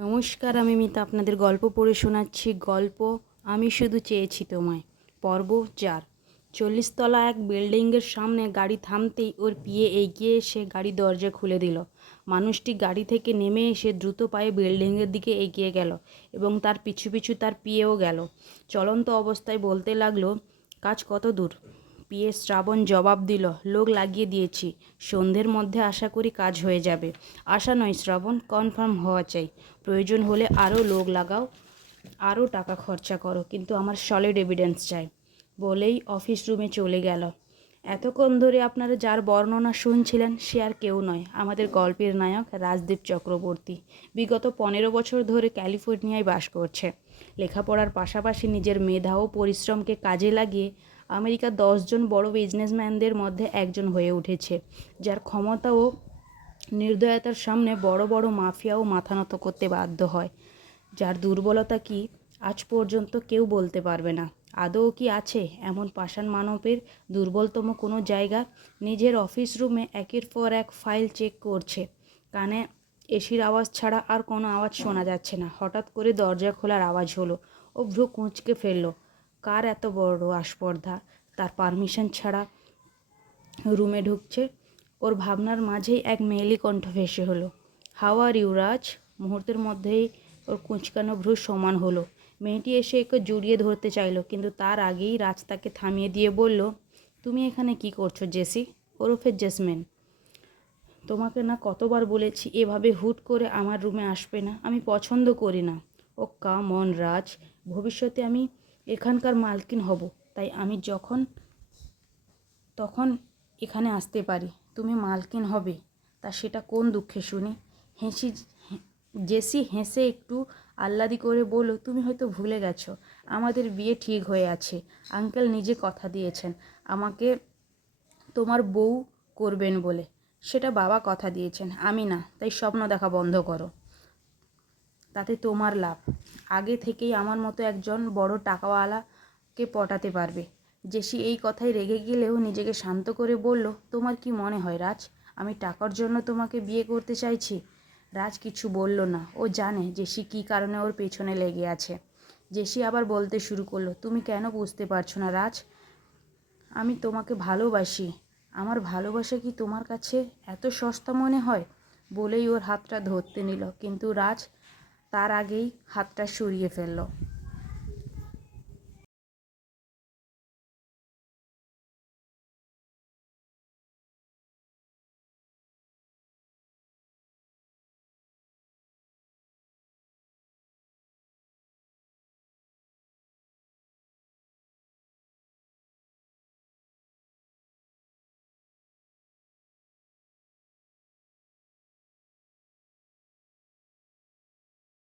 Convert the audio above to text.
নমস্কার, আমি মিতা আপনাদের গল্প পড়ে শোনাচ্ছি। গল্প আমি শুধু চেয়েছি তোমায়, পর্ব 4। 40 তলা এক বিল্ডিংয়ের সামনে গাড়ি থামতেই ওর পিয়ে এগিয়ে এসে গাড়ির দরজা খুলে দিল। মানুষটি গাড়ি থেকে নেমে এসে দ্রুত পায়ে বিল্ডিংয়ের দিকে এগিয়ে গেল এবং তার পিছু পিছু তার পিয়েও গেল। চলন্ত অবস্থায় বলতে লাগলো, কাজ কত দূর? পিয়ে শ্রাবণ জবাব দিল, লোক লাগিয়ে দিয়েছি, সন্ধ্যের মধ্যে আশা করি কাজ হয়ে যাবে। আশা নয় শ্রাবণ, কনফার্ম হওয়া চাই। প্রয়োজন হলে আরও লোক লাগাও, আরও টাকা খরচা করো, কিন্তু আমার সলিড এভিডেন্স চাই। বলেই অফিস রুমে চলে গেল। এতক্ষণ ধরে আপনারা যার বর্ণনা শুনছিলেন সে আর কেউ নয়, আমাদের গল্পের নায়ক রাজদীপ চক্রবর্তী। বিগত 15 বছর ধরে ক্যালিফোর্নিয়ায় বাস করছে। লেখাপড়ার পাশাপাশি নিজের মেধা ও পরিশ্রমকে কাজে লাগিয়ে আমেরিকার 10 জন বড় বিজনেসম্যানদের মধ্যে একজন হয়ে উঠেছে, যার ক্ষমতা ও নির্দয়তার সামনে বড় বড় মাফিয়াও মাথা নত করতে বাধ্য হয়। যার দুর্বলতা কি আজ পর্যন্ত কেউ বলতে পারবে না। আদৌ কি আছে এমন পাষাণ মানবের দুর্বলতম কোনো জায়গা? নিজের অফিস রুমে একের পর এক ফাইল চেক করছে। কানে এসির আওয়াজ ছাড়া আর কোনো আওয়াজ শোনা যাচ্ছে না। হঠাৎ করে দরজা খোলার আওয়াজ হলো। ও ভ্রু কুঁচকে ফেলল। কার এত বড় আস্পর্ধা তার পারমিশন ছাড়া রুমে ঢুকছে? ওর ভাবনার মাঝেই এক মেয়েলি কণ্ঠ ভেসে হলো, হাউ আর ইউ রাজ? মুহূর্তের মধ্যেই ওর কুঁচকানো ভ্রু সমান হলো। মেয়েটি এসে একে জড়িয়ে ধরতে চাইল, কিন্তু তার আগেই রাজ তাকে থামিয়ে দিয়ে বলল, তুমি এখানে কি করছো জেসি, ওরফে জেসমিন? তোমাকে না কতবার বলেছি এভাবে হুট করে আমার রুমে আসবে না, আমি পছন্দ করি না। ও কাম অন রাজ, ভবিষ্যতে আমি এখানকার মালকিন হব, তাই আমি তখন এখানে আসতে পারি। তুমি মালকিন হবে, তা সেটা কোন দুঃখে শুনি? জেসি হেসে একটু আহ্লাদি করে বলল, তুমি হয়তো ভুলে গেছো, আমাদের বিয়ে ঠিক হয়ে আছে। আঙ্কেল নিজে কথা দিয়েছেন আমাকে তোমার বউ করবেন বলে। সেটা বাবা কথা দিয়েছেন, আমি না, তাই স্বপ্ন দেখা বন্ধ করো, তাতে তোমার লাভ। আগে থেকেই আমার মতো একজন বড় টাকাওয়ালাকে পটাতে পারবে। জেসি এই কথায় রেগে গেলেও নিজেকে শান্ত করে বলল, তোমার কি মনে হয় রাজ, আমি টাকার জন্য তোমাকে বিয়ে করতে চাইছি? রাজ কিছু বলল না। ও জানে জেসি কী কারণে ওর পেছনে লেগে আছে। জেসি আবার বলতে শুরু করলো, তুমি কেন বুঝতে পারছো না রাজ, আমি তোমাকে ভালোবাসি। আমার ভালোবাসা কি তোমার কাছে এত সস্তা মনে হয়? বলেই ওর হাতটা ধরতে নিল, কিন্তু রাজ তার আগেই হাতটা সরিয়ে ফেলল।